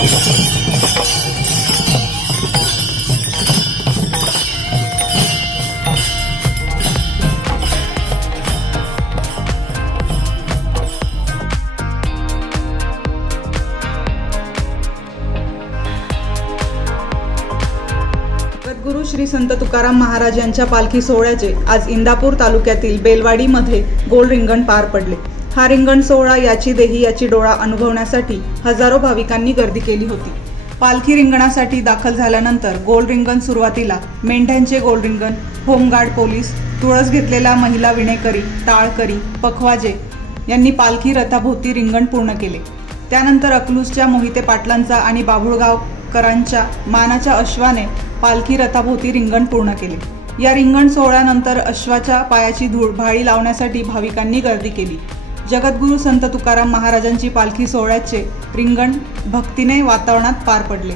जगद्गुरू श्री संत तुकाराम महाराज यांच्या पालखी सोहळ्याचे आज इंदापूर तालुक्यातील बेलवाडीमध्ये गोल रिंगण पार पडले। हा रिंगण सोहळा याची देही याची डोळा अनुभवण्यासाठी हजारो भाविकांनी गर्दी केली होती। पालखी रिंगणासाठी दाखल झाल्यानंतर गोल रिंगण सुरुवातीला मेंढ्यांचे गोल रिंगण, होमगार्ड पोलीस, तुळस घेतलेल्या महिला विणेकरी, टाळकरी, पखवाजे यांनी पालखी रथाभोवती रिंगण पूर्ण केले। त्यानंतर अकलूजच्या मोहिते पाटलांचा आणि बाभुळगावकरांच्या मानाच्या अश्वाने पालखी रथाभोवती रिंगण पूर्ण केले। या रिंगण सोहळ्यानंतर अश्वाच्या पायाची धूळ भाळी लावण्यासाठी भाविकांनी गर्दी केली। जगद्गुरू संत तुकाराम महाराजांची पालखी सोहळ्याचे रिंगण भक्तिमय वातावरणात पार पडले।